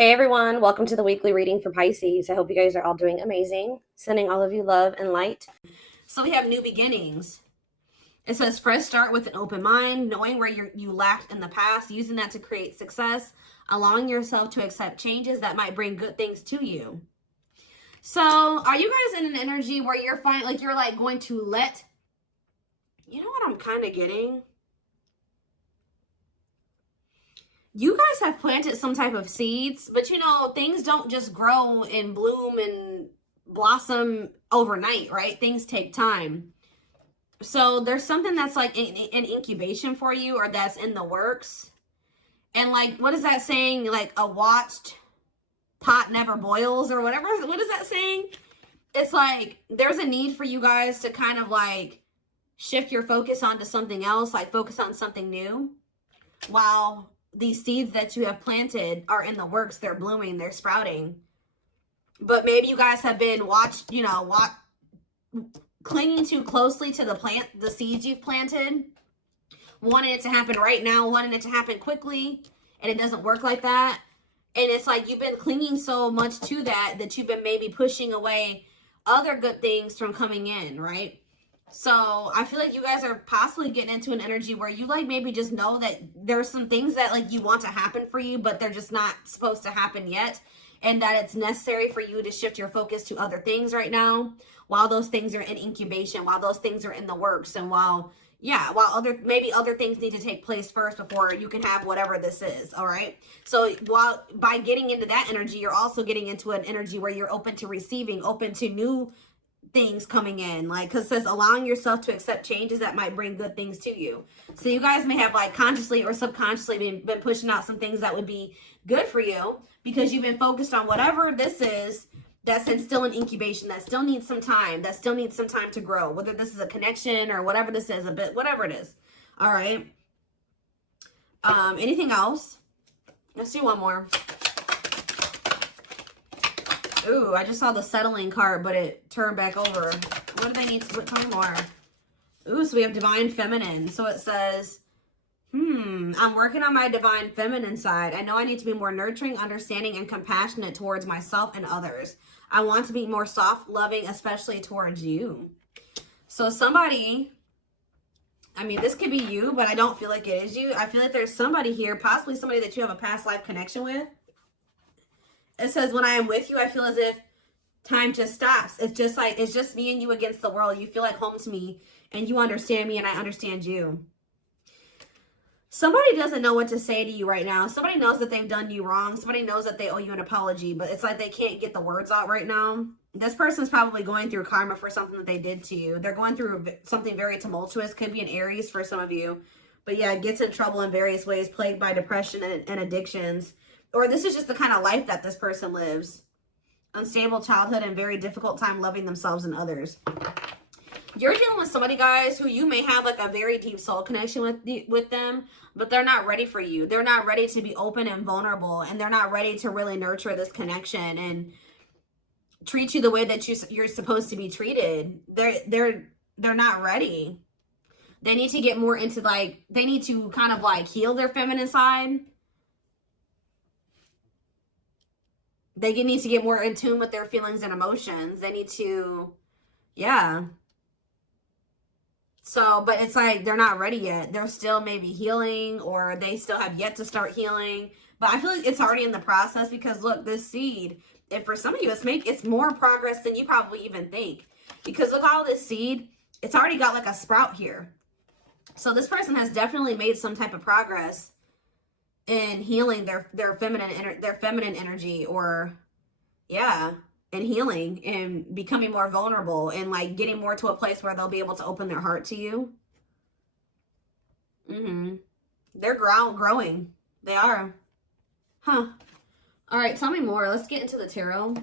Hey everyone, welcome to the weekly reading for Pisces. I hope you guys are all doing amazing. Sending all of you love and light. So we have new beginnings. It says fresh start with an open mind, knowing where you lacked in the past, using that to create success, allowing yourself to accept changes that might bring good things to you. So are you guys in an energy where you're going to let, you know what I'm kind of getting? You guys have planted some type of seeds, but you know, things don't just grow and bloom and blossom overnight, right? Things take time. So there's something that's like an incubation for you, or that's in the works. And like, what is that saying? Like, a watched pot never boils, or whatever. What is that saying? It's like there's a need for you guys to kind of like shift your focus onto something else, like focus on something new, while these seeds that you have planted are in the works. They're blooming, they're sprouting. But maybe you guys have been clinging too closely to the seeds you've planted, wanting it to happen right now, wanting it to happen quickly, and it doesn't work like that. And it's like you've been clinging so much to that you've been maybe pushing away other good things from coming in, right? So I feel like you guys are possibly getting into an energy where you like maybe just know that there's some things that like you want to happen for you, but they're just not supposed to happen yet. And that it's necessary for you to shift your focus to other things right now, while those things are in incubation, while those things are in the works, and while other things need to take place first before you can have whatever this is. All right. So while by getting into that energy, you're also getting into an energy where you're open to receiving, open to new things coming in, like, because it says allowing yourself to accept changes that might bring good things to you. So you guys may have like consciously or subconsciously been pushing out some things that would be good for you, because you've been focused on whatever this is that's still in incubation, that still needs some time, to grow, whether this is a connection or whatever this is, whatever it is. All right. Anything else? Let's do one more. Ooh, I just saw the settling card, but it turned back over. What do they need to tell me more? Ooh, so we have divine feminine. So it says, I'm working on my divine feminine side. I know I need to be more nurturing, understanding, and compassionate towards myself and others. I want to be more soft, loving, especially towards you. So somebody, I mean, this could be you, but I don't feel like it is you. I feel like there's somebody here, possibly somebody that you have a past life connection with. It says, when I am with you, I feel as if time just stops. It's just me and you against the world. You feel like home to me, and you understand me, and I understand you. Somebody doesn't know what to say to you right now. Somebody knows that they've done you wrong. Somebody knows that they owe you an apology, but it's like they can't get the words out right now. This person's probably going through karma for something that they did to you. They're going through something very tumultuous. Could be an Aries for some of you. But yeah, gets in trouble in various ways, plagued by depression and addictions. Or this is just the kind of life that this person lives. Unstable childhood and very difficult time loving themselves and others. You're dealing with somebody, guys, who you may have like a very deep soul connection with them, but they're not ready for you. They're not ready to be open and vulnerable, and they're not ready to really nurture this connection and treat you the way that you're supposed to be treated. They're not ready. They need to get more into they need to kind of like heal their feminine side. They need to get more in tune with their feelings and emotions. They need to, yeah. So, but it's like they're not ready yet. They're still maybe healing, or they still have yet to start healing. But I feel like it's already in the process, because look, this seed, and for some of you, it's more progress than you probably even think. Because look, all this seed, it's already got like a sprout here. So this person has definitely made some type of progress in healing their feminine energy, or yeah, and healing and becoming more vulnerable, and like getting more to a place where they'll be able to open their heart to you. They're growing. They are. Huh. All right, tell me more. Let's get into the tarot.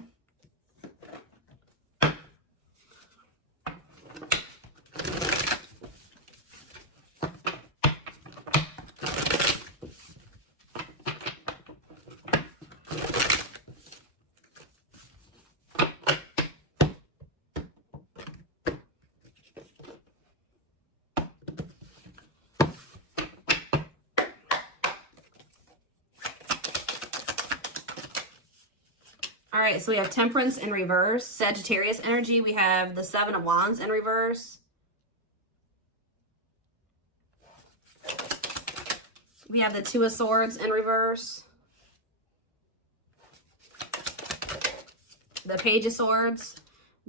All right, so we have Temperance in reverse, Sagittarius energy. We have the Seven of Wands in reverse. We have the Two of Swords in reverse. The Page of Swords,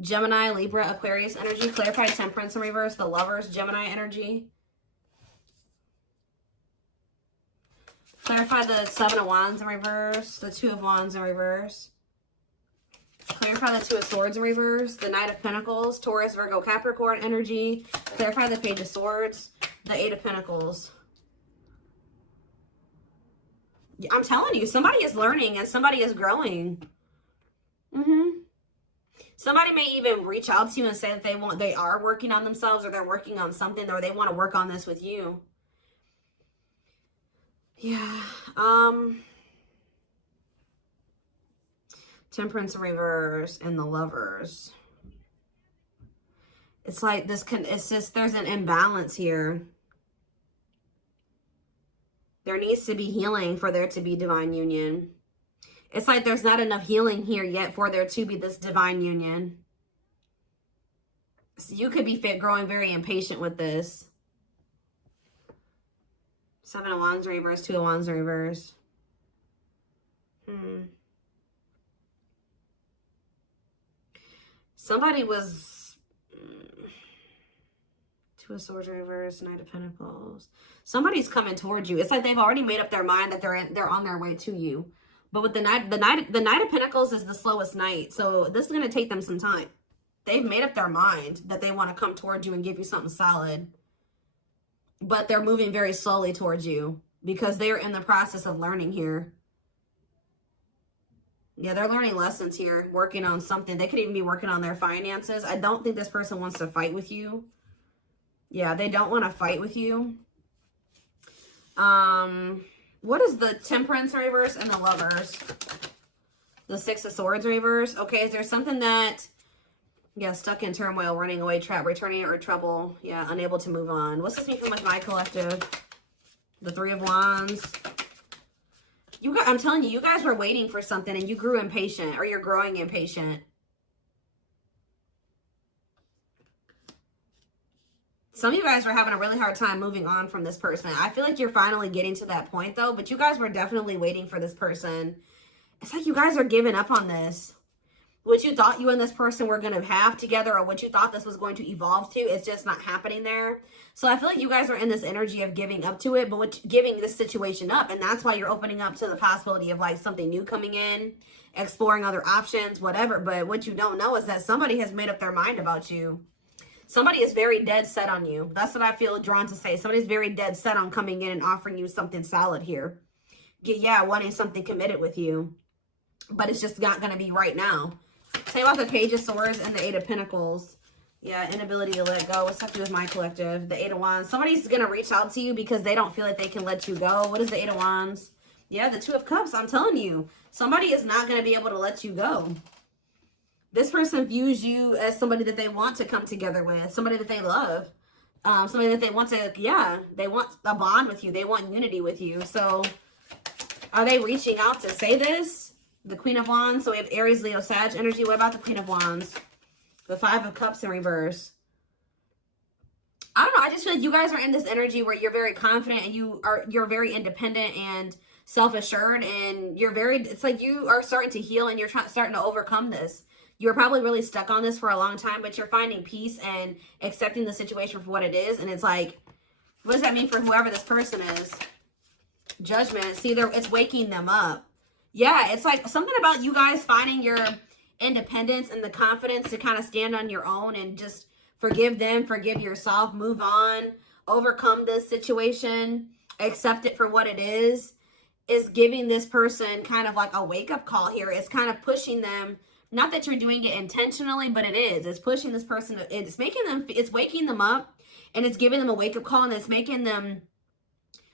Gemini, Libra, Aquarius energy. Clarified Temperance in reverse, the Lovers, Gemini energy. Clarify the Seven of Wands in reverse, the Two of Wands in reverse. Clarify the Two of Swords in reverse, the Knight of Pentacles, Taurus, Virgo, Capricorn energy. Clarify the Page of Swords, the Eight of Pentacles. I'm telling you, somebody is learning and somebody is growing. Somebody may even reach out to you and say that they are working on themselves, or they're working on something, or they want to work on this with you. Yeah. Temperance in reverse and the Lovers. It's like this it's just, there's an imbalance here. There needs to be healing for there to be divine union. It's like there's not enough healing here yet for there to be this divine union. So you could be growing very impatient with this. Seven of Wands in reverse, Two of Wands in reverse. Somebody was... Two of Swords in reverse, Knight of Pentacles. Somebody's coming towards you. It's like they've already made up their mind that they're on their way to you. But with the Knight of Pentacles is the slowest knight. So this is going to take them some time. They've made up their mind that they want to come towards you and give you something solid. But they're moving very slowly towards you because they're in the process of learning here. Yeah, they're learning lessons here, working on something. They could even be working on their finances. I don't think this person wants to fight with you. Yeah, they don't want to fight with you. What is the Temperance in reverse and the Lovers? The Six of Swords in reverse. Okay, is there something that, yeah, stuck in turmoil, running away, trap, returning, or trouble? Yeah, unable to move on. What's this mean for my collective? The Three of Wands. I'm telling you, you guys were waiting for something and you grew impatient, or you're growing impatient. Some of you guys were having a really hard time moving on from this person. I feel like you're finally getting to that point, though. But you guys were definitely waiting for this person. It's like you guys are giving up on this. What you thought you and this person were going to have together, or what you thought this was going to evolve to, it's just not happening there. So I feel like you guys are in this energy of giving up to it, but giving this situation up. And that's why you're opening up to the possibility of like something new coming in, exploring other options, whatever. But what you don't know is that somebody has made up their mind about you. Somebody is very dead set on you. That's what I feel drawn to say. Somebody's very dead set on coming in and offering you something solid here. Yeah, wanting something committed with you. But it's just not going to be right now. Say about the Page of Swords and the Eight of Pentacles. Yeah, inability to let go. What's up to do with my collective? The Eight of Wands. Somebody's going to reach out to you because they don't feel like they can let you go. What is the Eight of Wands? Yeah, the Two of Cups. I'm telling you. Somebody is not going to be able to let you go. This person views you as somebody that they want to come together with, somebody that they love, somebody that they want to, yeah, they want a bond with you. They want unity with you. So are they reaching out to say this? The Queen of Wands. So we have Aries, Leo, Sag energy. What about the Queen of Wands? The Five of Cups in reverse. I don't know. I just feel like you guys are in this energy where you're very confident and you're very independent and self-assured, and it's like you are starting to heal and you're starting to overcome this. You were probably really stuck on this for a long time, but you're finding peace and accepting the situation for what it is. And it's like, what does that mean for whoever this person is? Judgment. See, it's waking them up. Yeah, it's like something about you guys finding your independence and the confidence to kind of stand on your own and just forgive them, forgive yourself, move on, overcome this situation, accept it for what it is giving this person kind of like a wake-up call here. It's kind of pushing them. Not that you're doing it intentionally, but it is. It's pushing this person. It's waking them up, and it's giving them a wake-up call, and it's making them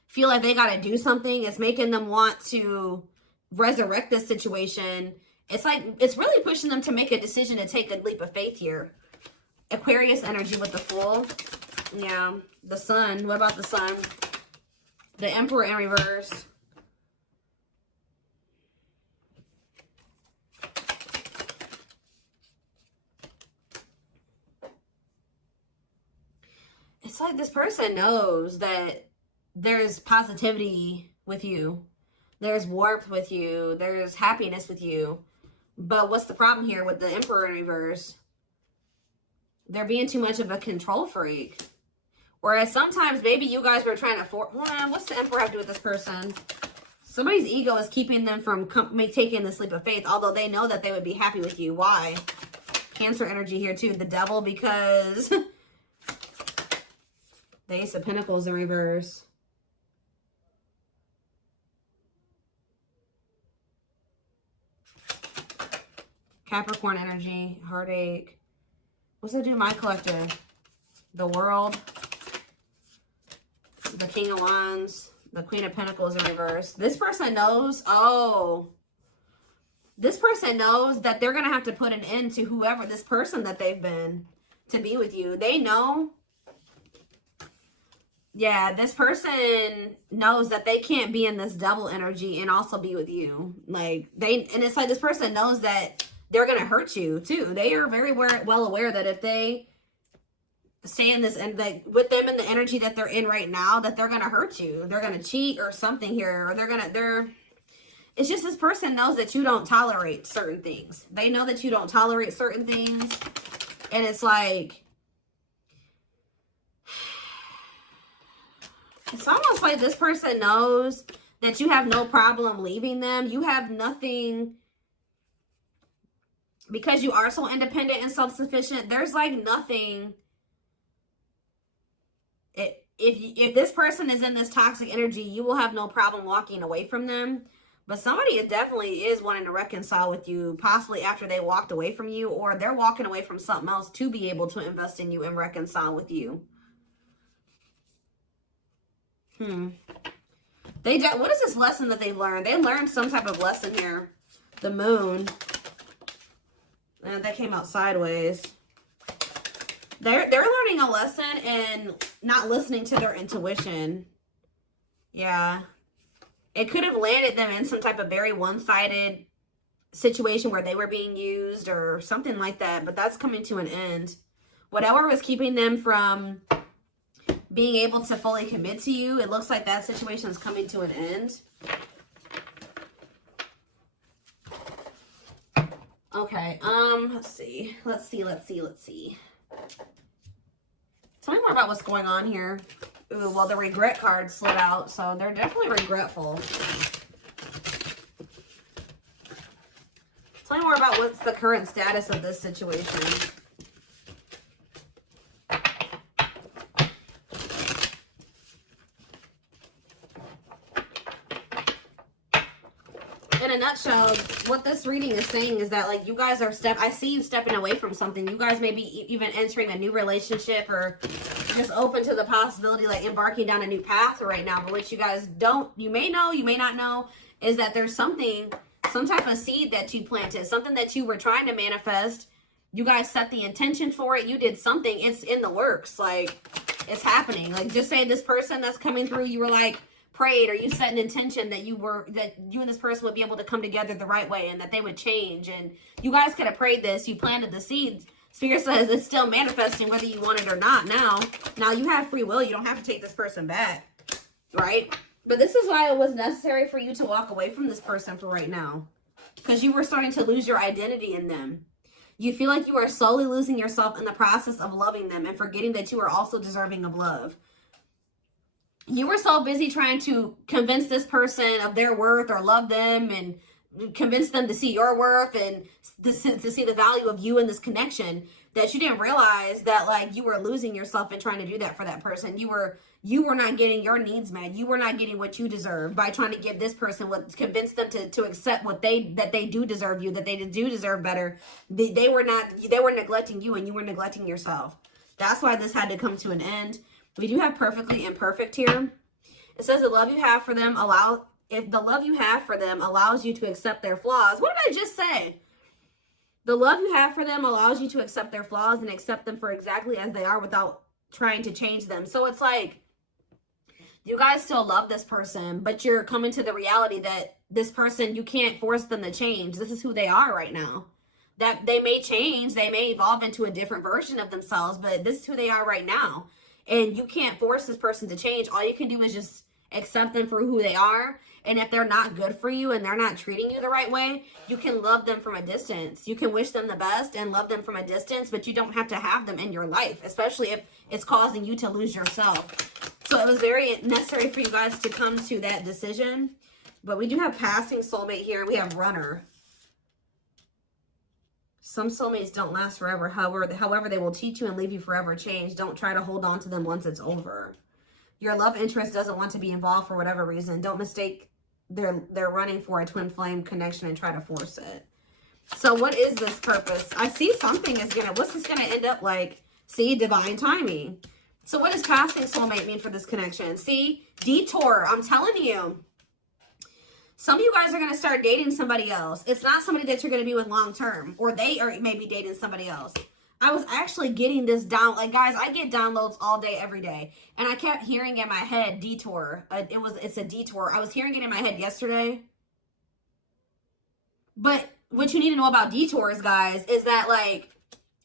feel like they got to do something. It's making them want to resurrect this situation. It's like, it's really pushing them to make a decision to take a leap of faith here. Aquarius energy with the Fool. Yeah. The Sun. What about the Sun? The Emperor in reverse. it's like this person knows that there's positivity with you. There's warmth with you. There's happiness with you. But what's the problem here with the Emperor in reverse? They're being too much of a control freak. Whereas sometimes maybe you guys were trying to what's the Emperor have to do with this person? Somebody's ego is keeping them from taking the leap of faith, although they know that they would be happy with you. Why? Cancer energy here too. The Devil, because the Ace of Pentacles in reverse. Capricorn energy, heartache. What's it do to my collective? The World. The King of Wands. The Queen of Pentacles in reverse. This person knows, this person knows that they're going to have to put an end to whoever this person that they've been to be with you. They know. Yeah, this person knows that they can't be in this Devil energy and also be with you. Like, and it's like this person knows that they're going to hurt you too. They are very well aware that if they stay in this and like with them in the energy that they're in right now, that they're going to hurt you. They're going to cheat or something here, or it's just this person knows that you don't tolerate certain things. They know that you don't tolerate certain things. And it's like, it's almost like this person knows that you have no problem leaving them. You have nothing, because you are so independent and self-sufficient. There's like nothing. If this person is in this toxic energy, you will have no problem walking away from them. But somebody definitely is wanting to reconcile with you, possibly after they walked away from you, or they're walking away from something else to be able to invest in you and reconcile with you. What is this lesson that they learned? They learned some type of lesson here. The Moon. And that came out sideways. They're learning a lesson in not listening to their intuition. Yeah. It could have landed them in some type of very one-sided situation where they were being used or something like that. But that's coming to an end. Whatever was keeping them from being able to fully commit to you, it looks like that situation is coming to an end. Okay, let's see. Tell me more about what's going on here. Ooh, well, the regret card slid out, so they're definitely regretful. Tell me more about what's the current status of this situation. In a nutshell, what this reading is saying is that, like, you guys are I see you stepping away from something. You guys may be even entering a new relationship or just open to the possibility, like, embarking down a new path right now. But what you guys you may know, you may not know, is that there's some type of seed that you planted, something that you were trying to manifest. You guys set the intention for it. You did something. It's in the works. Like, it's happening. Like, just say this person that's coming through, you were like, prayed, or you set an intention that you and this person would be able to come together the right way and that they would change, and you guys could have prayed this, you planted the seeds. Spirit says it's still manifesting whether you want it or not. Now you have free will. You don't have to take this person back, right? But this is why it was necessary for you to walk away from this person for right now, because you were starting to lose your identity in them. You feel like you are slowly losing yourself in the process of loving them and forgetting that you are also deserving of love. You were so busy trying to convince this person of their worth or love them and convince them to see your worth and to see the value of you in this connection that you didn't realize that, like, you were losing yourself in trying to do that for that person. You were not getting your needs met. You were not getting what you deserve by trying to give this person convince them to accept that they do deserve you, that they do deserve better. They were neglecting you, and you were neglecting yourself. That's why this had to come to an end. We do have perfectly imperfect here. It says the love you have for them allows you to accept their flaws. What did I just say? The love you have for them allows you to accept their flaws and accept them for exactly as they are without trying to change them. So it's like you guys still love this person, but you're coming to the reality that this person, you can't force them to change. This is who they are right now. That they may change, they may evolve into a different version of themselves, but this is who they are right now. And you can't force this person to change. All you can do is just accept them for who they are. And if they're not good for you and they're not treating you the right way, you can love them from a distance. You can wish them the best and love them from a distance, but you don't have to have them in your life, especially if it's causing you to lose yourself. So it was very necessary for you guys to come to that decision. But we do have passing soulmate here. We have runner. Some soulmates don't last forever. However, they will teach you and leave you forever changed. Don't try to hold on to them once it's over. Your love interest doesn't want to be involved for whatever reason. Don't mistake they're running for a twin flame connection and try to force it. So what is this purpose? I see something is gonna, what's this gonna end up like? See, divine timing. So what does passing soulmate mean for this connection? See, detour, I'm telling you. Some of you guys are going to start dating somebody else. It's not somebody that you're going to be with long term, or they are maybe dating somebody else. I was actually getting this down. Like, guys, I get downloads all day, every day. And I kept hearing in my head, detour. It's a detour. I was hearing it in my head yesterday. But what you need to know about detours, guys, is that, like,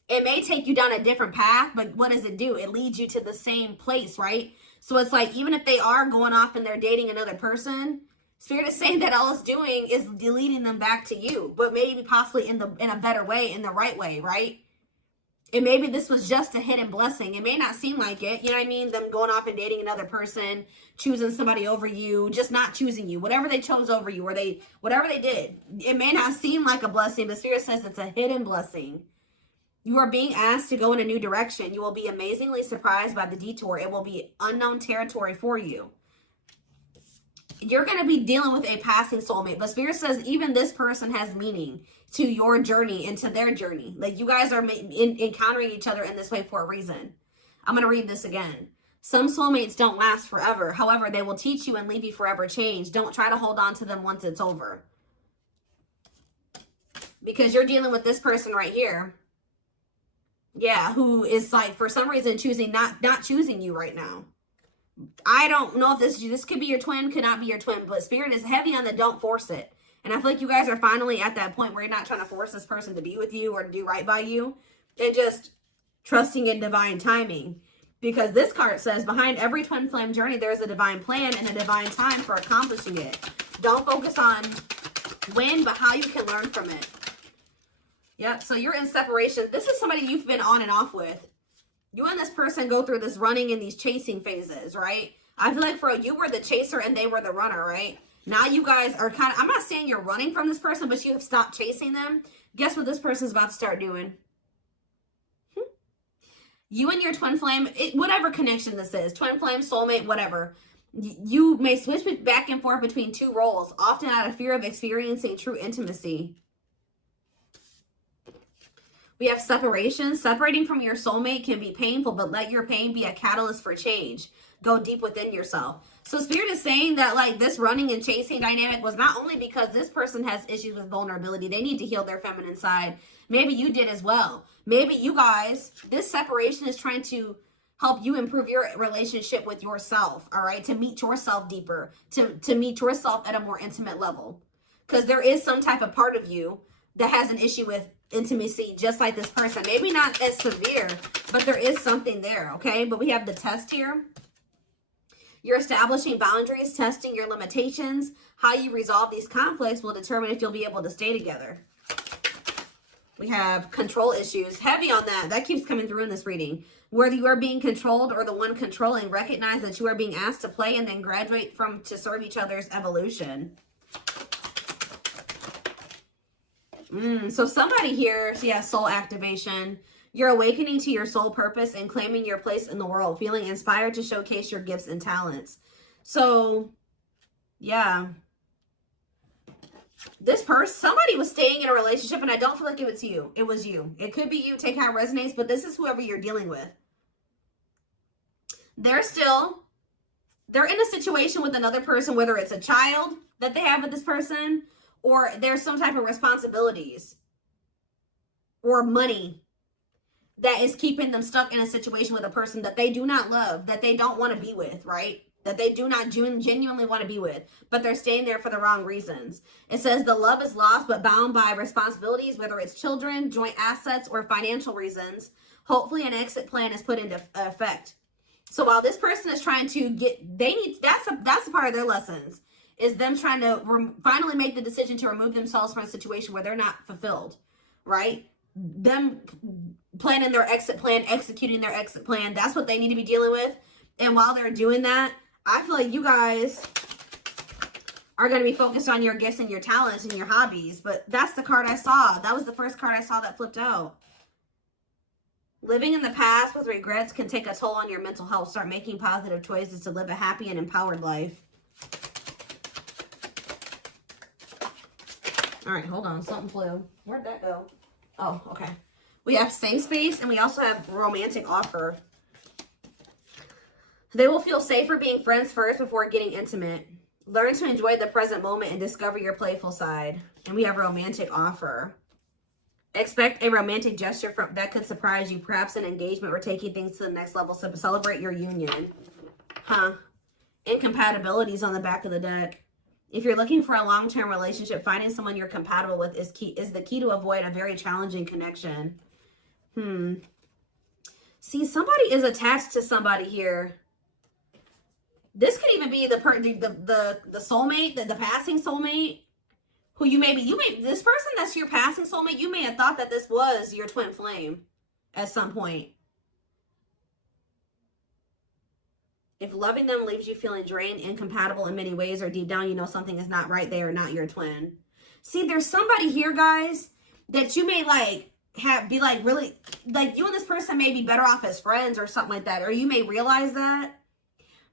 it may take you down a different path, but what does it do? It leads you to the same place, right? So it's like, even if they are going off and they're dating another person, Spirit is saying that all it's doing is leading them back to you, but maybe possibly in a better way, in the right way, right? And maybe this was just a hidden blessing. It may not seem like it, you know what I mean? Them going off and dating another person, choosing somebody over you, just not choosing you. Whatever they chose over you, or whatever they did, it may not seem like a blessing, but Spirit says it's a hidden blessing. You are being asked to go in a new direction. You will be amazingly surprised by the detour. It will be unknown territory for you. You're going to be dealing with a passing soulmate. But Spirit says even this person has meaning to your journey and to their journey. Like, you guys are encountering each other in this way for a reason. I'm going to read this again. Some soulmates don't last forever. However, they will teach you and leave you forever changed. Don't try to hold on to them once it's over. Because you're dealing with this person right here. Yeah, who is, like, for some reason choosing not choosing you right now. I don't know if this could be your twin, could not be your twin, but Spirit is heavy on the don't force it. And I feel like you guys are finally at that point where you're not trying to force this person to be with you or to do right by you. They're just trusting in divine timing. Because this card says, behind every twin flame journey, there's a divine plan and a divine time for accomplishing it. Don't focus on when, but how you can learn from it. Yep, so you're in separation. This is somebody you've been on and off with. You and this person go through this running and these chasing phases, right? I feel like for you were the chaser and they were the runner, right? Now you guys are kind of, I'm not saying you're running from this person, but you have stopped chasing them. Guess what this person's about to start doing? You and your twin flame, whatever connection this is, twin flame, soulmate, whatever. You may switch back and forth between two roles, often out of fear of experiencing true intimacy. We have separation. Separating from your soulmate can be painful, but let your pain be a catalyst for change. Go deep within yourself. So Spirit is saying that, like, this running and chasing dynamic was not only because this person has issues with vulnerability. They need to heal their feminine side. Maybe you did as well. Maybe you guys, this separation is trying to help you improve your relationship with yourself, all right? To meet yourself deeper, to meet yourself at a more intimate level. Because there is some type of part of you that has an issue with intimacy, just like this person. Maybe not as severe, but there is something there, okay? But we have the test here. You're establishing boundaries, testing your limitations. How you resolve these conflicts will determine if you'll be able to stay together. We have control issues. Heavy on that. That keeps coming through in this reading. Whether you are being controlled or the one controlling, recognize that you are being asked to play and then graduate to serve each other's evolution. So somebody here, yeah, soul activation. You're awakening to your soul purpose and claiming your place in the world, feeling inspired to showcase your gifts and talents. So, yeah. This person, somebody was staying in a relationship, and I don't feel like it was you. It was you. It could be you. Take how it resonates, but this is whoever you're dealing with. They're in a situation with another person, whether it's a child that they have with this person, or there's some type of responsibilities or money that is keeping them stuck in a situation with a person that they do not love, that they don't want to be with, right? That they do not genuinely want to be with, but they're staying there for the wrong reasons. It says the love is lost but bound by responsibilities, whether it's children, joint assets, or financial reasons. Hopefully an exit plan is put into effect. So while this person is trying to that's a part of their lessons, is them trying to finally make the decision to remove themselves from a situation where they're not fulfilled, right? Them planning their exit plan, executing their exit plan. That's what they need to be dealing with. And while they're doing that, I feel like you guys are going to be focused on your gifts and your talents and your hobbies. But that's the card I saw. That was the first card I saw that flipped out. Living in the past with regrets can take a toll on your mental health. Start making positive choices to live a happy and empowered life. All right, hold on. Something flew. Where'd that go? Oh, okay. We have safe space, and we also have romantic offer. They will feel safer being friends first before getting intimate. Learn to enjoy the present moment and discover your playful side. And we have romantic offer. Expect a romantic gesture that could surprise you, perhaps an engagement or taking things to the next level. So celebrate your union. Incompatibilities on the back of the deck. If you're looking for a long-term relationship, finding someone you're compatible with is the key to avoid a very challenging connection. See, somebody is attached to somebody here. This could even be the soulmate, the passing soulmate, who this person that's your passing soulmate, you may have thought that this was your twin flame at some point. If loving them leaves you feeling drained, incompatible in many ways, or deep down you know something is not right, they are not your twin. See, there's somebody here, guys, that you may really, you and this person may be better off as friends or something like that, or you may realize that.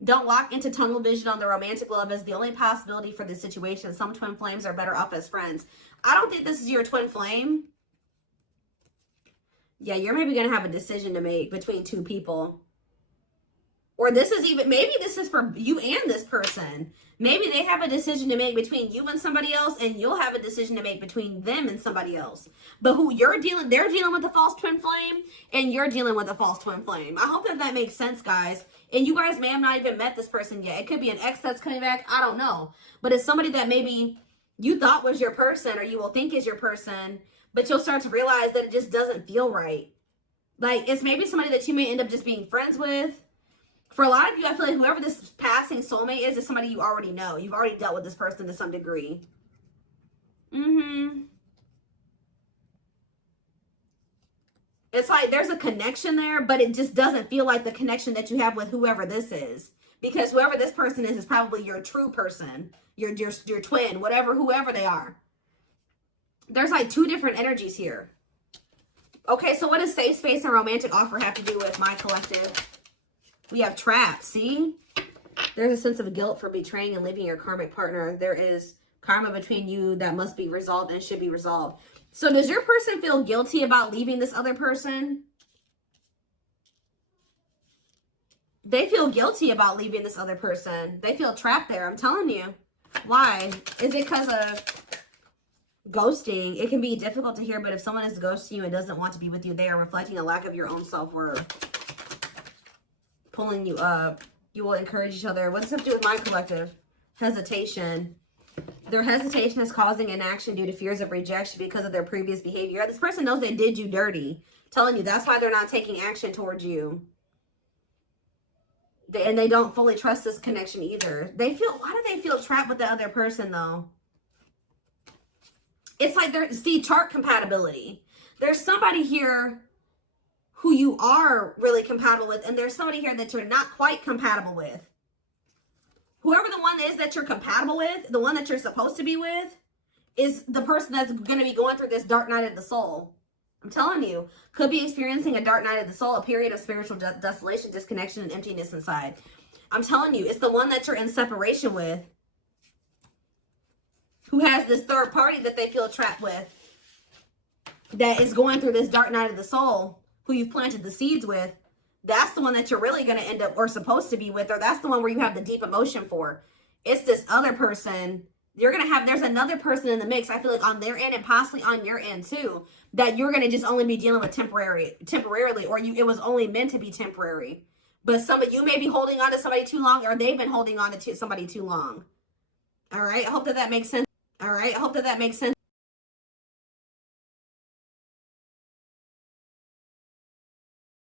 Don't lock into tunnel vision on the romantic love as the only possibility for this situation. Some twin flames are better off as friends. I don't think this is your twin flame. Yeah, you're maybe going to have a decision to make between two people. Or maybe this is for you and this person. Maybe they have a decision to make between you and somebody else, and you'll have a decision to make between them and somebody else. But they're dealing with a false twin flame, and you're dealing with a false twin flame. I hope that makes sense, guys. And you guys may have not even met this person yet. It could be an ex that's coming back. I don't know. But it's somebody that maybe you thought was your person, or you will think is your person, but you'll start to realize that it just doesn't feel right. Like, it's maybe somebody that you may end up just being friends with. For a lot of you, I feel like whoever this passing soulmate is somebody you already know. You've already dealt with this person to some degree. It's like there's a connection there, but it just doesn't feel like the connection that you have with whoever this is. Because whoever this person is probably your true person, your twin, whoever they are. There's like two different energies here. Okay, so what does safe space and romantic offer have to do with my collective? We have trapped, see? There's a sense of guilt for betraying and leaving your karmic partner. There is karma between you that must be resolved and should be resolved. So does your person feel guilty about leaving this other person? They feel guilty about leaving this other person. They feel trapped there, I'm telling you. Why? Is it because of ghosting? It can be difficult to hear, but if someone is ghosting you and doesn't want to be with you, they are reflecting a lack of your own self-worth. Pulling you up. You will encourage each other. What does this have to do with my collective? Hesitation. Their hesitation is causing inaction due to fears of rejection because of their previous behavior. This person knows they did you dirty. I'm telling you, that's why they're not taking action towards you. And they don't fully trust this connection either. Why do they feel trapped with the other person though? It's like chart compatibility. There's somebody here who you are really compatible with, and there's somebody here that you're not quite compatible with. Whoever the one is that you're compatible with, the one that you're supposed to be with, is the person that's going to be going through this dark night of the soul. I'm telling you, could be experiencing a dark night of the soul, a period of spiritual desolation, disconnection, and emptiness inside. I'm telling you, it's the one that you're in separation with, who has this third party that they feel trapped with, that is going through this dark night of the soul, who you've planted the seeds with. That's the one that you're really going to end up or supposed to be with, or that's the one where you have the deep emotion for. It's this other person. There's another person in the mix, I feel like on their end and possibly on your end too, that you're going to just only be dealing with temporarily, or it was only meant to be temporary. But you may be holding on to somebody too long, or they've been holding on to somebody too long. All right. I hope that makes sense.